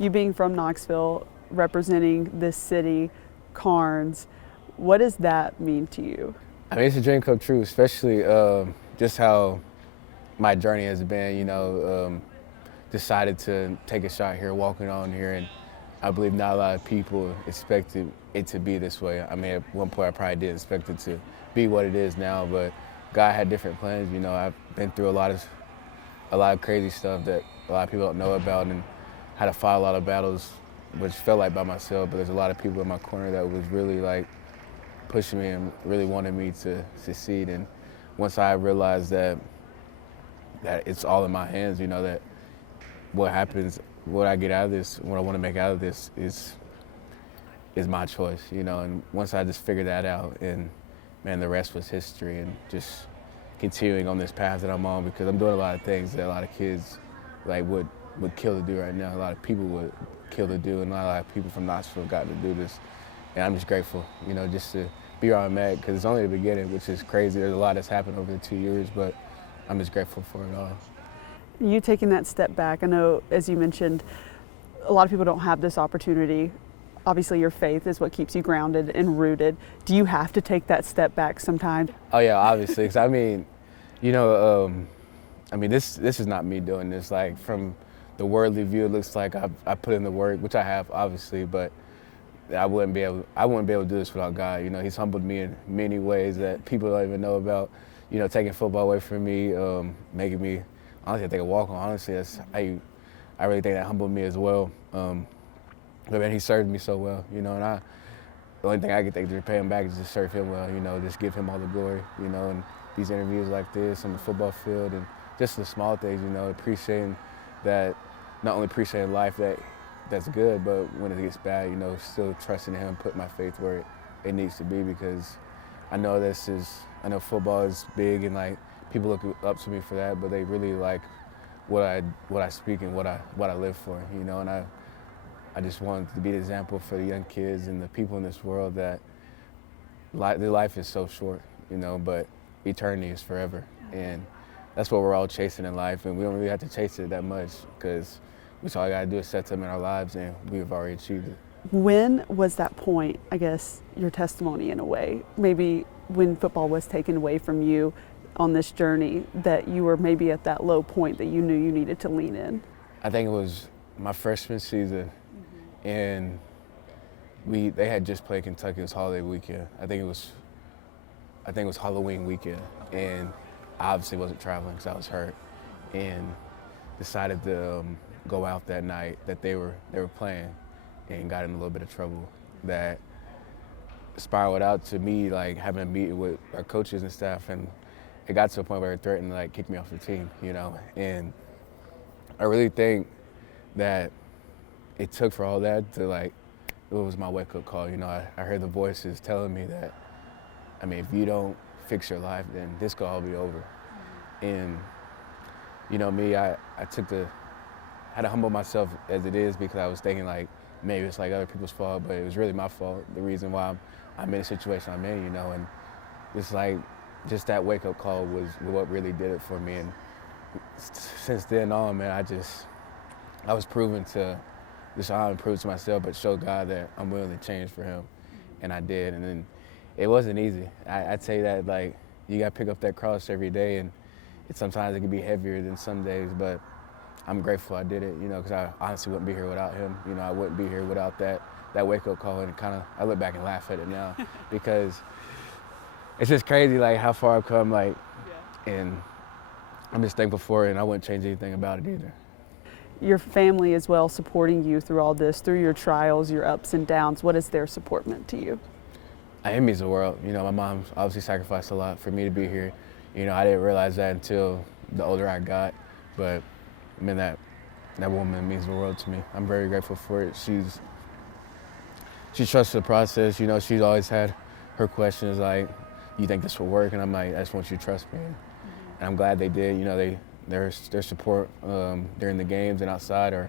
You being from Knoxville, representing this city, Carnes, what does that mean to you? I mean, it's a dream come true, especially just how my journey has been, decided to take a shot here, walking on here, and I believe not a lot of people expected it to be this way. I mean, at one point I probably did expect it to be what it is now, but God had different plans. I've been through a lot of crazy stuff that a lot of people don't know about, and had to fight a lot of battles, which felt like by myself, but there's a lot of people in my corner that was really like pushing me and really wanted me to succeed. And once I realized that it's all in my hands, that what happens, what I get out of this, what I want to make out of this is my choice, and once I just figured that out, and man, the rest was history, and just continuing on this path that I'm on, because I'm doing a lot of things that a lot of kids like would kill to do right now. A lot of people would kill to do, and not a lot of people from Knoxville got to do this, and I'm just grateful, just to be where I'm at, because it's only the beginning, which is crazy. There's a lot that's happened over the 2 years, but I'm just grateful for it all. You taking that step back, I know, as you mentioned, a lot of people don't have this opportunity. Obviously, your faith is what keeps you grounded and rooted. Do you have to take that step back sometimes? Oh yeah, obviously. 'Cause I mean, this is not me doing this. Like, from the worldly view, it looks like I put in the work, which I have, obviously, but I wouldn't be able to do this without God. He's humbled me in many ways that people don't even know about. Taking football away from me, making me honestly take a walk on. Honestly, I really think that humbled me as well. But man, he served me so well, and the only thing I can think to repay him back is just serve him well, just give him all the glory, and these interviews like this on the football field, and just the small things, appreciating that, not only appreciating life that's good, but when it gets bad, still trusting him, putting my faith where it needs to be, because I know football is big, and like people look up to me for that, but they really like what I speak and what I live for, and I just wanted to be the example for the young kids and the people in this world that their life is so short, but eternity is forever. And that's what we're all chasing in life, and we don't really have to chase it that much, because all I gotta do is set them in our lives, and we've already achieved it. When was that point, I guess, your testimony in a way, maybe when football was taken away from you on this journey, that you were maybe at that low point that you knew you needed to lean in? I think it was my freshman season, and they had just played Kentucky. It was holiday weekend. I think it was Halloween weekend, and I obviously wasn't traveling because I was hurt, and decided to go out that night that they were playing, and got in a little bit of trouble that spiraled out to me like having a meeting with our coaches and staff, and it got to a point where they threatened to like kick me off the team, and I really think that it took for all that to like, it was my wake-up call. I heard the voices telling me that, if you don't fix your life, then this could all be over. And me, I had to humble myself as it is, because I was thinking like maybe it's like other people's fault, but it was really my fault. The reason why I'm in the situation I'm in, and it's like just that wake-up call was what really did it for me. And since then on, man, I was proven to. Just I prove to myself, but show God that I'm willing to change for him. And I did. And then it wasn't easy. I'd say that, like, you got to pick up that cross every day, and sometimes it can be heavier than some days, but I'm grateful I did it, because I honestly wouldn't be here without him. I wouldn't be here without that wake-up call. And I look back and laugh at it now because it's just crazy, like, how far I've come, like, and I'm just thankful for it, and I wouldn't change anything about it either. Your family as well supporting you through all this, through your trials, your ups and downs. What has their support meant to you? It means the world. My mom obviously sacrificed a lot for me to be here. I didn't realize that until the older I got, but that woman means the world to me. I'm very grateful for it. She trusts the process. She's always had her questions like, you think this will work? And I'm like, I just want you to trust me. And I'm glad they did. Their support during the games and outside are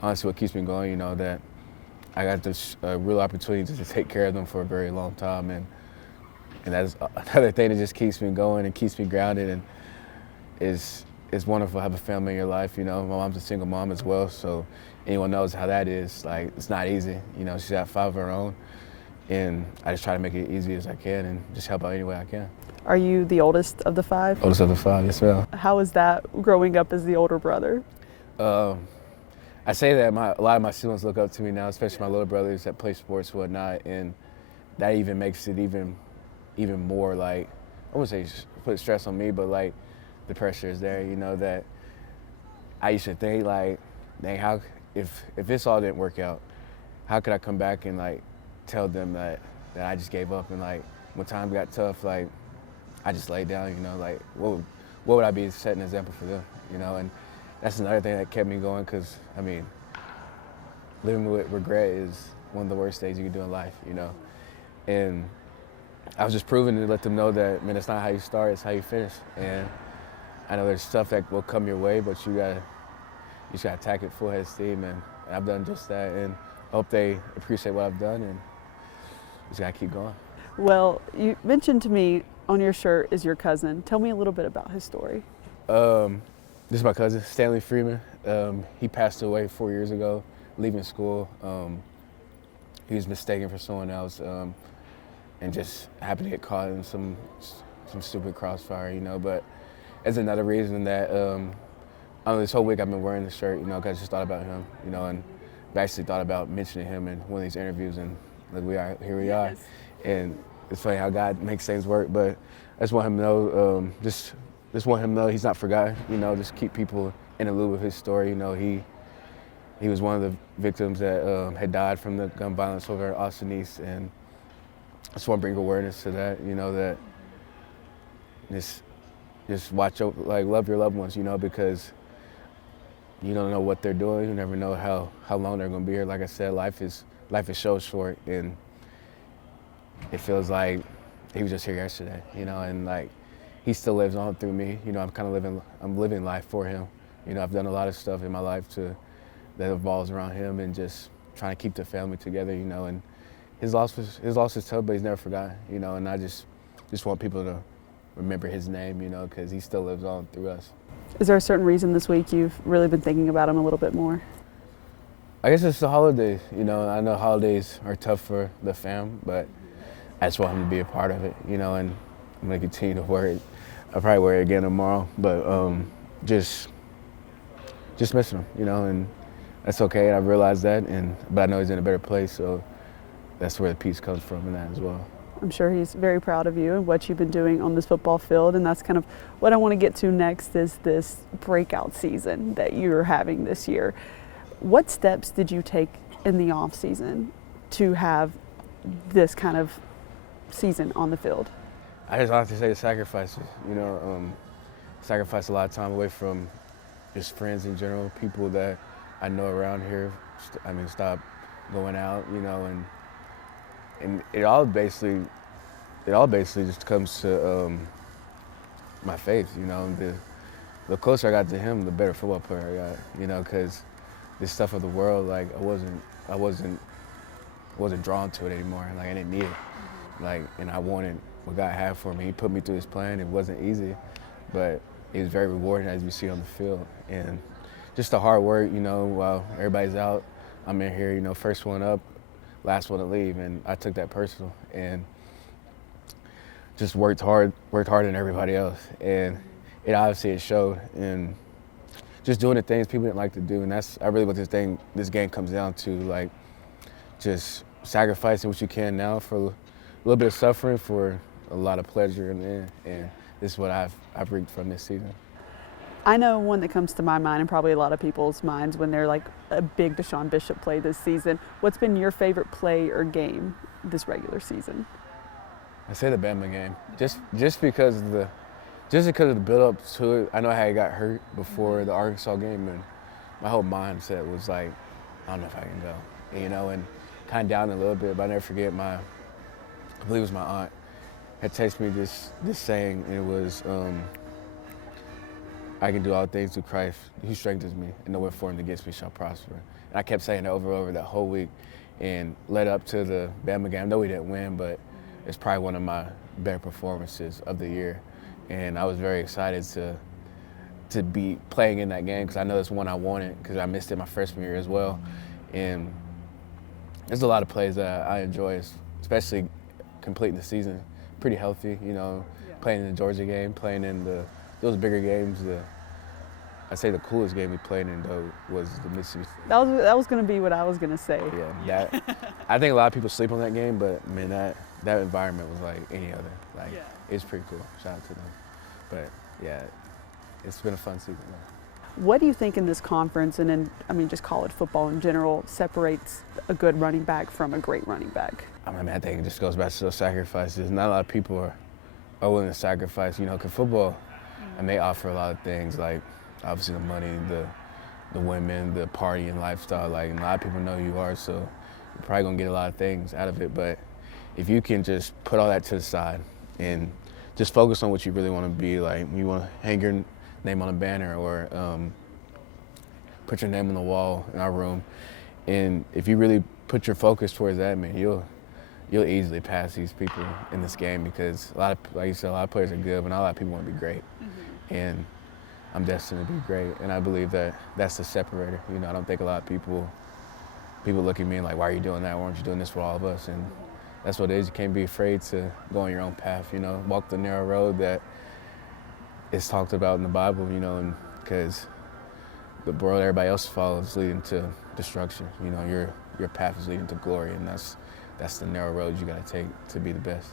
honestly what keeps me going, that I got this real opportunity to take care of them for a very long time. And that's another thing that just keeps me going and keeps me grounded. And it's wonderful to have a family in your life. My mom's a single mom as well, so anyone knows how that is. Like, it's not easy. You know, she's got 5 of her own, and I just try to make it easy as I can and just help out any way I can. Are you the oldest of the 5? Oldest of the 5, yes, ma'am. How is that growing up as the older brother? I say that a lot of my siblings look up to me now, especially my little brothers that play sports and whatnot, and that even makes it even more, like, I wouldn't say put stress on me, but like the pressure is there, you know, that I used to think like, dang, how if this all didn't work out, how could I come back and like tell them that I just gave up, and like when times got tough, like I just laid down, you know, like what would I be setting an example for them, you know? And that's another thing that kept me going, because I mean, living with regret is one of the worst things you can do in life, you know? And I was just proving to let them know that, man, it's not how you start, it's how you finish. And I know there's stuff that will come your way, but you just gotta attack it full head of steam, and I've done just that, and I hope they appreciate what I've done, and just gotta keep going. Well, you mentioned to me on your shirt is your cousin. Tell me a little bit about his story. This is my cousin, Stanley Freeman. He passed away 4 years ago, leaving school. He was mistaken for someone else, and just happened to get caught in some stupid crossfire, you know. But that's another reason that I don't know, this whole week I've been wearing this shirt, you know, because I just thought about him, you know, and I actually thought about mentioning him in one of these interviews, and like here we are. And it's funny how God makes things work, but I just want him to know, just want him to know he's not forgotten, you know, just keep people in the loop of his story. You know, he was one of the victims that had died from the gun violence over at Austin East, and I just want to bring awareness to that, you know, that just watch out, like, love your loved ones, you know, because you don't know what they're doing. You never know how long they're going to be here. Like I said, life is so short, and it feels like he was just here yesterday, you know, and like he still lives on through me. You know, I'm living life for him. You know, I've done a lot of stuff in my life that revolves around him, and just trying to keep the family together, you know. And his loss is tough, but he's never forgotten, you know. And I just want people to remember his name, you know, because he still lives on through us. Is there a certain reason this week you've really been thinking about him a little bit more? I guess it's the holidays. You know, I know holidays are tough for the fam, but I just want him to be a part of it, you know, and I'm going to continue to wear it. I'll probably wear it again tomorrow, but just missing him, you know, and that's okay. I realize that, but I know he's in a better place, so that's where the peace comes from in that as well. I'm sure he's very proud of you and what you've been doing on this football field, and that's kind of what I want to get to next, is this breakout season that you're having this year. What steps did you take in the off season to have this kind of season on the field? I just honestly say the sacrifices, you know, sacrifice a lot of time away from just friends in general, people that I know around here. Stop going out, you know, and it all basically just comes to my faith, you know. The closer I got to him, the better football player I got, you know, because this stuff of the world, like I wasn't drawn to it anymore. Like, I didn't need it, like, and I wanted what God had for me. He put me through His plan. It wasn't easy, but it was very rewarding, as you see on the field. And just the hard work, you know, while everybody's out, I'm in here, you know, first one up, last one to leave, and I took that personal and just worked harder than everybody else, and it showed. And just doing the things people didn't like to do, and that's really what this game comes down to, like just sacrificing what you can now for a little bit of suffering for a lot of pleasure in the end. And this is what I've reaped from this season. I know one that comes to my mind, and probably a lot of people's minds, when they're like a big DeSean Bishop play this season. What's been your favorite play or game this regular season? I say the Bama game, just because of the build-up to it. I know how he got hurt before the Arkansas game, and my whole mindset was like, I don't know if I can go, you know, and kind of down a little bit. But I never forget I believe it was my aunt, had texted me this saying, and it was, I can do all things through Christ who strengthens me, and no one formed against me shall prosper. And I kept saying that over and over that whole week, and led up to the Bama game. I know we didn't win, but it's probably one of my better performances of the year. And I was very excited to to be playing in that game because I know it's one I wanted because I missed it my freshman year as well. And there's a lot of plays that I enjoy, especially completing the season pretty healthy, playing in the Georgia game, playing in those bigger games. I'd say the coolest game we played in, though, was the Mississippi. That was going to be what I was going to say. Yeah, I think a lot of people sleep on that game, but, man, that environment was like any other. It's pretty cool. Shout out to them. But, yeah, it's been a fun season. What do you think in this conference and in, just college football in general separates a good running back from a great running back? I think it just goes back to those sacrifices. Not a lot of people are willing to sacrifice, because football, and they offer a lot of things, like obviously the money, the women, the partying lifestyle. And a lot of people know who you are, so you're probably going to get a lot of things out of it. But if you can just put all that to the side and just focus on what you really want to be, like you want to hang your name on a banner or put your name on the wall in our room, and if you really put your focus towards that, man, you'll easily pass these people in this game because like you said, a lot of players are good, but not a lot of people want to be great. And I'm destined to be great, and I believe that that's the separator. I don't think a lot of people look at me and like, why are you doing that? Why aren't you doing this for all of us? And that's what it is. You can't be afraid to go on your own path, walk the narrow road that is talked about in the Bible, and because the road everybody else follows is leading to destruction. Your path is leading to glory, and that's the narrow road you got to take to be the best.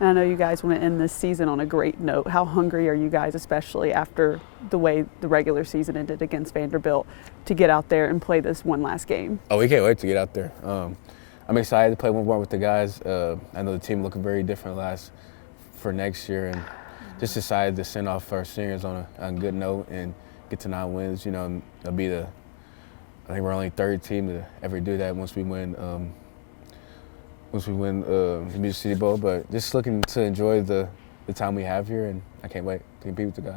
And I know you guys want to end this season on a great note. How hungry are you guys, especially after the way the regular season ended against Vanderbilt, to get out there and play this one last game? Oh, we can't wait to get out there. I'm excited to play one more with the guys. I know the team looking very different for next year, and just decided to send off our seniors on a good note and get to 9 wins. It'll be I think we're only third team to ever do that once we win the Music City Bowl. But just looking to enjoy the time we have here, and I can't wait to compete with the guys.